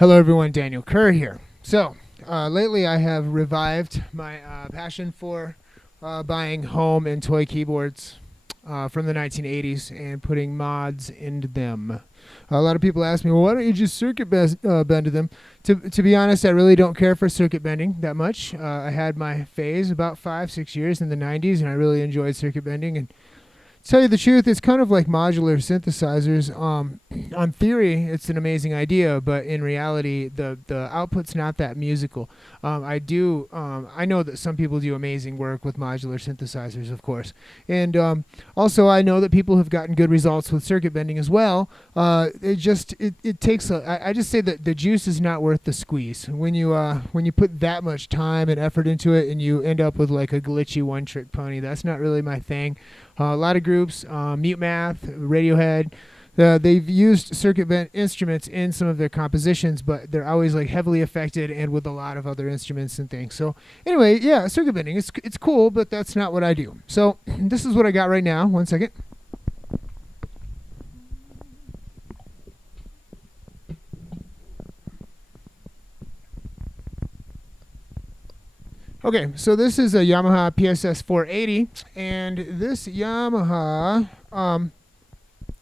Hello everyone, Daniel Kerr here. So, lately I have revived my passion for buying home and toy keyboards from the 1980s and putting mods into them. A lot of people ask me, well, why don't you just circuit bend to them? To be honest, I really don't care for circuit bending that much. I had my phase about 5-6 years in the 90s, and I really enjoyed circuit bending. And to tell you the truth, it's kind of like modular synthesizers. On theory, it's an amazing idea, but in reality, the output's not that musical. I know that some people do amazing work with modular synthesizers, of course. And also, I know that people have gotten good results with circuit bending as well. It takes I just say that the juice is not worth the squeeze. When you put that much time and effort into it and you end up with like a glitchy one-trick pony, that's not really my thing. A lot of groups, Mute Math, Radiohead, they've used circuit bent instruments in some of their compositions, but they're always like heavily affected and with a lot of other instruments and things. So anyway, yeah, circuit bending, it's cool, but that's not what I do. So this is what I got right now. One second. Okay, so this is a Yamaha PSS-480, and this Yamaha,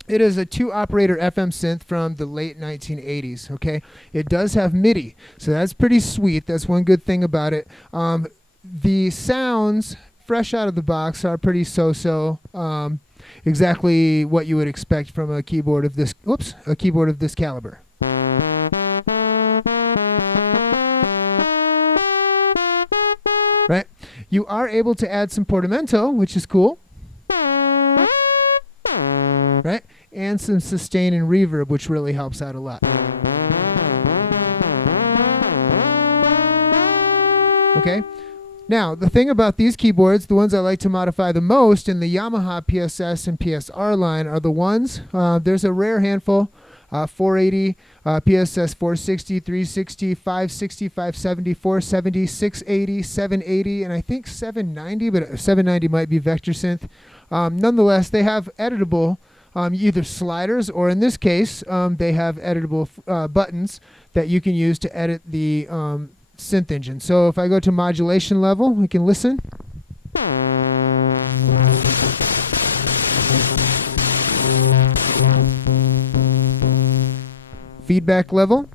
it is a 2-operator FM synth from the late 1980s, okay? It does have MIDI, so that's pretty sweet. That's one good thing about it. The sounds, fresh out of the box, are pretty so-so, exactly what you would expect from a keyboard of this, caliber. Right? You are able to add some portamento, which is cool. Right? And some sustain and reverb, which really helps out a lot. Okay? Now, the thing about these keyboards, the ones I like to modify the most in the Yamaha PSS and PSR line are the ones, there's a rare handful, 480, PSS-460, 360, 560, 570, 470, 680, 780, and I think 790, but 790 might be vector synth. Nonetheless, they have editable either sliders, or in this case, they have editable buttons that you can use to edit the synth engine. So if I go to modulation level, we can listen. Feedback level.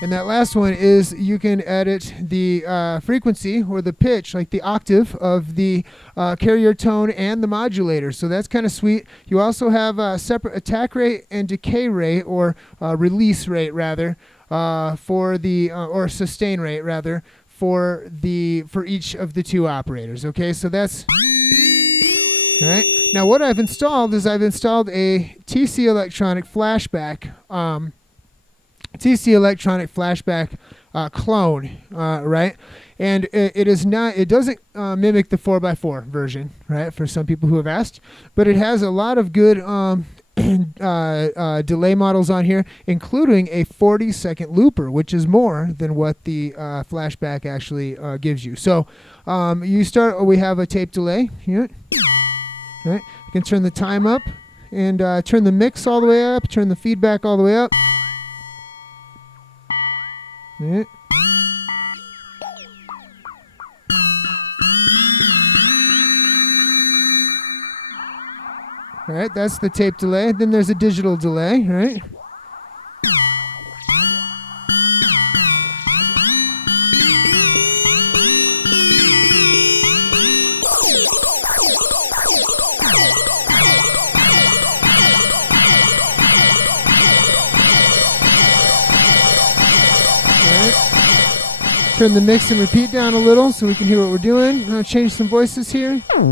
And that last one is you can edit the frequency or the pitch, like the octave of the carrier tone and the modulator. So that's kind of sweet. You also have a separate attack rate and decay rate, or release rate rather, for the or sustain rate rather, for each of the 2 operators. Okay, so that's all right. Now what I've installed is a TC Electronic flashback clone, right? And it doesn't mimic the 4x4 version, right? For some people who have asked, but it has a lot of good delay models on here, including a 40-second looper, which is more than what the flashback actually gives you. So we have a tape delay here, right? You can turn the time up and turn the mix all the way up, turn the feedback all the way up. Right. All right, that's the tape delay. Then there's a digital delay, right? Turn the mix and repeat down a little so we can hear what we're doing. I'll change some voices here. All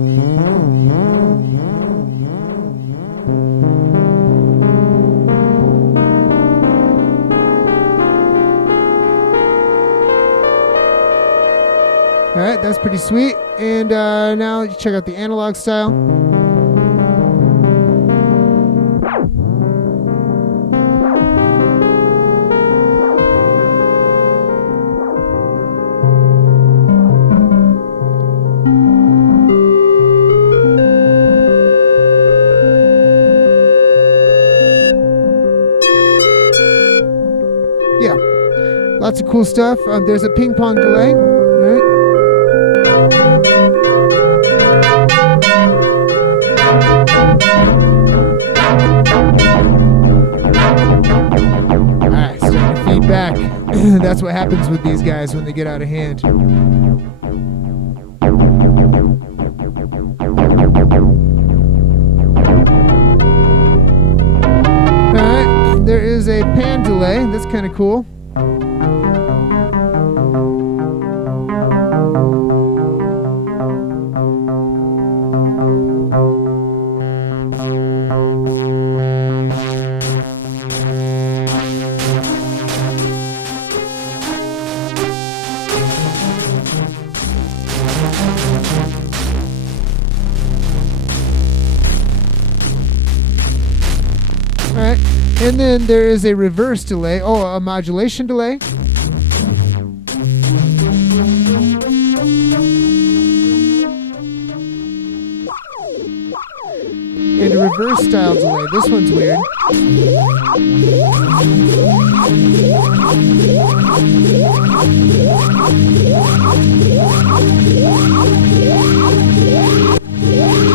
right, that's pretty sweet. And now you check out the analog style. lots of cool stuff. There's a ping-pong delay, right? Alright, starting to feed back. That's what happens with these guys when they get out of hand. Alright, there is a pan delay. That's kind of cool. Alright, and then there is a reverse delay. Oh, a modulation delay. And a reverse style delay. This one's weird.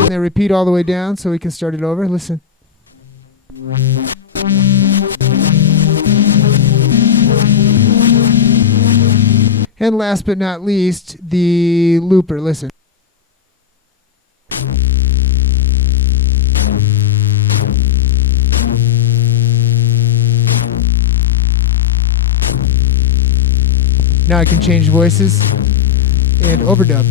And they repeat all the way down so we can start it over. Listen. And last but not least, the looper. Listen. Now I can change voices and overdub.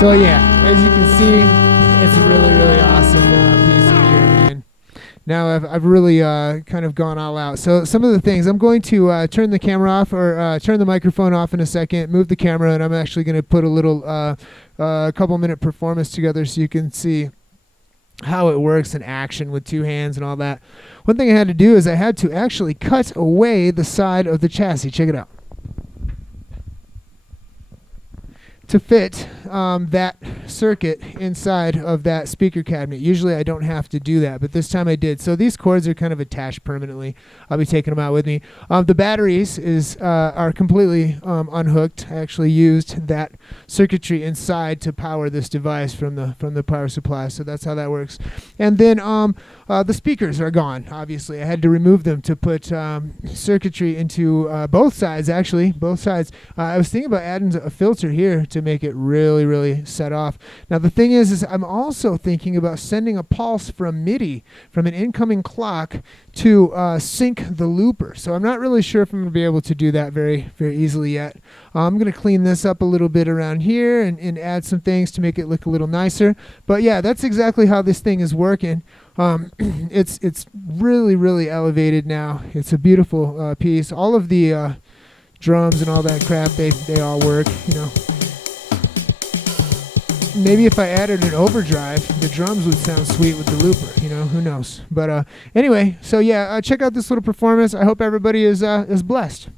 So yeah, as you can see, it's a really, really awesome piece of gear, man. Now I've really kind of gone all out. So some of the things, I'm going to turn the camera off, or turn the microphone off in a second, move the camera, and I'm actually going to put a little couple-minute performance together so you can see how it works in action with two hands and all that. One thing I had to do is I had to actually cut away the side of the chassis. Check it out. To fit that circuit inside of that speaker cabinet. Usually I don't have to do that, but this time I did. So these cords are kind of attached permanently. I'll be taking them out with me. The batteries are completely unhooked. I actually used that circuitry inside to power this device from the power supply. So that's how that works. And then the speakers are gone. Obviously, I had to remove them to put circuitry into both sides. Actually, both sides. I was thinking about adding a filter here to make it really, really set off. Now the thing is I'm also thinking about sending a pulse from MIDI, from an incoming clock, to sync the looper. So I'm not really sure if I'm going to be able to do that very, very easily yet. I'm going to clean this up a little bit around here and add some things to make it look a little nicer. But yeah, that's exactly how this thing is working. It's really, really elevated now. It's a beautiful piece. All of the drums and all that crap, they all work, you know. Maybe if I added an overdrive, the drums would sound sweet with the looper, you know, who knows. But anyway, so yeah, check out this little performance. I hope everybody is blessed.